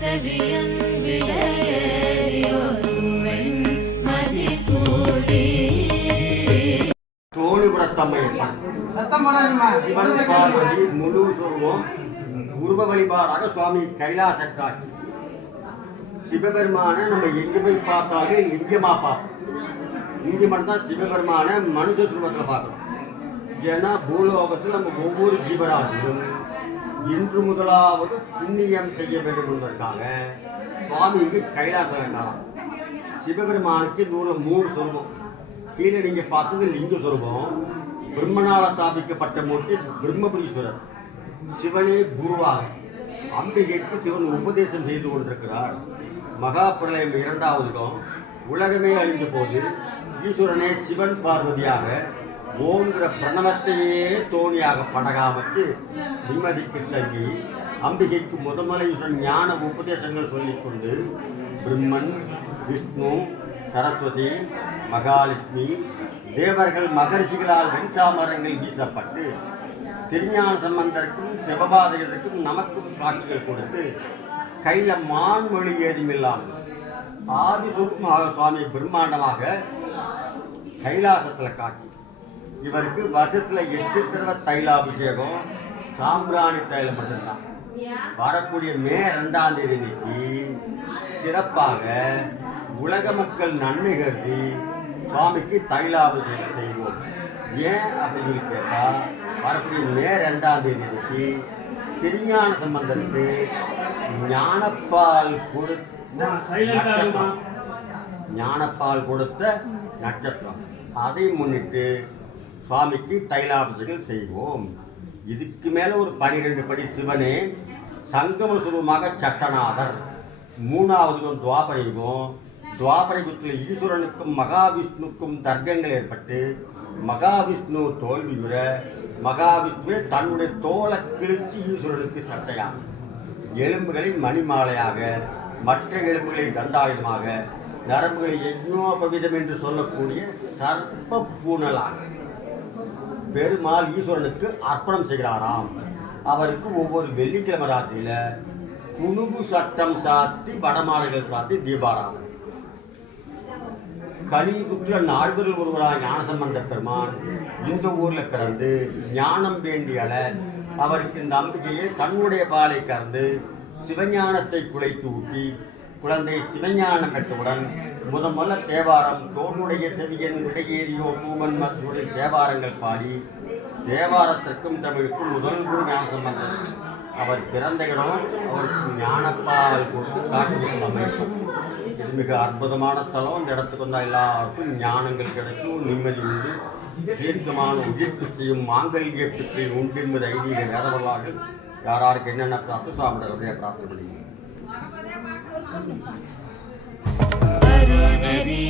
செவியன் சிவன் பார்வதி முழு சொருவம். உருவ வழிபாடாக சுவாமி கைலாச காட்சி சிவபெருமான நம்ம எங்க போய் பார்த்தாலே லிங்கமா பார்ப்போம் இங்கே மட்டும்தான் சிவபெருமான மனுஷ சுருவத்தில் பார்க்கணும். ஏன்னா பூலோகத்தில் நம்ம ஒவ்வொரு ஜீவராசியும் இன்று முதலாவது புண்ணியம் செய்ய வேண்டும் என்பதற்காக சுவாமி இங்கு கைலாசம் வேண்டாம் சிவபெருமானுக்கு நூறில் மூணு சொருபம் கீழே நீங்கள் பார்த்தது லிங்க சொருபம் பிரம்மனால ஸ்தாபிக்கப்பட்ட மூர்த்தி பிரம்மபுரீஸ்வரர். சிவனே குருவாக அம்பிகைக்கு சிவன் உபதேசம் செய்து கொண்டிருக்கிறார். மகா பிரளயம் இரண்டாவதுக்கும் உலகமே அழிந்த போது ஈஸ்வரனே சிவன் பார்வதியாக ஓங்கிற பிரணவத்தையே தோணியாக படகாமச்சு நிம்மதிக்கு தங்கி அம்பிகைக்கு முதமலையுடன் ஞான உபதேசங்கள் சொல்லிக்கொண்டு பிரம்மன் விஷ்ணு சரஸ்வதி மகாலட்சுமி தேவர்கள் மகரிஷிகளால் வெண்சாமரங்கள் வீசப்பட்டு திருஞான சம்பந்தருக்கும் சிவபாதகருக்கும் நமக்கும் காட்சிகள் கொடுத்து கையில் மான்மொழி ஏதுமில்லாமல் ஆதி சூக்மமாக சுவாமி பிரம்மாண்டமாக கைலாசத்தில் காட்சி இவருக்கு வருஷத்தில் எட்டு தடவை தைலாபிஷேகம் சாம்பிராணி தைலம் மட்டும்தான். வரக்கூடிய மே ரெண்டாம் தேதி இன்னைக்கு சிறப்பாக உலக மக்கள் நன்மை கருதி சுவாமிக்கு தைலாபிஷேகம் செய்வோம். ஏன் அப்படின்னு கேட்டால் வரக்கூடிய மே ரெண்டாம் தேதி இன்னைக்கு திருஞான சம்பந்தருக்கு ஞானப்பால் கொடுத்த நட்சத்திரம். ஞானப்பால் கொடுத்த நட்சத்திரம். அதை முன்னிட்டு சுவாமிக்கு தைலாபிஷேகம் செய்வோம். இதுக்கு மேலே ஒரு பனிரெண்டு படி சிவனே சங்கம சுரூபமாக சட்டநாதர். மூணாவது துவாபரையும் துவாபரிகத்தில் ஈஸ்வரனுக்கும் மகாவிஷ்ணுக்கும் தர்க்கங்கள் ஏற்பட்டு மகாவிஷ்ணு தோல்வியுற மகாவிஷ்ணுவே தன்னுடைய தோலை கிழித்து ஈஸ்வரனுக்கு சட்டையாம். எலும்புகளை மணிமாலையாக மற்ற எலும்புகளை தண்டாயுதமாக நரம்புகளை யஜ்னோபவிதம் என்று சொல்லக்கூடிய சர்ப்ப பூனலாக பெருமாள் ஈஸ்வரனுக்கு அர்ப்பணம் செய்கிறாராம். அவருக்கு ஒவ்வொரு வெள்ளிக்கிழமை ராத்திரியில் குனுகு சட்டம் சாத்தி வடமாலைகள் சாத்தி தீபாராதனை. கலியுகத்தில் நால்வர்கள் ஒருவராக ஞானசம்பந்த பெருமான் இந்த ஊரில் பிறந்து ஞானம் வேண்டியல அவருக்கு இந்த அம்பிகையை தன்னுடைய பாலை கறந்து சிவஞானத்தை குலைத்து ஊட்டி குழந்தை சிவஞானம் பெற்றவுடன் முதமல்ல தேவாரம் தோளுடைய செவியன் விடையேறியோ பூமன் மத்துடைய தேவாரங்கள் பாடி தேவாரத்திற்கும் தமிழுக்கும் முதல் குரு ஞானசம்பந்தன் அவர் பிறந்த இடம் அவருக்கு ஞானப்பாவல் கொடுத்து காட்சி அமைக்கும். இது மிக அற்புதமான தலம். இந்த இடத்துக்கு வந்தால் எல்லாருக்கும் ஞானங்கள் கிடைக்கும். நிம்மதி உண்டு. தீர்க்கமான உயிர் பிச்சையும் மாங்கல்ய பிச்சையும் உண்டு என்பது ஐதீக வேத யாராருக்கு என்னென்ன பிரார்த்தனை சாப்பிட பிரார்த்தனை பண்ணி Arunadi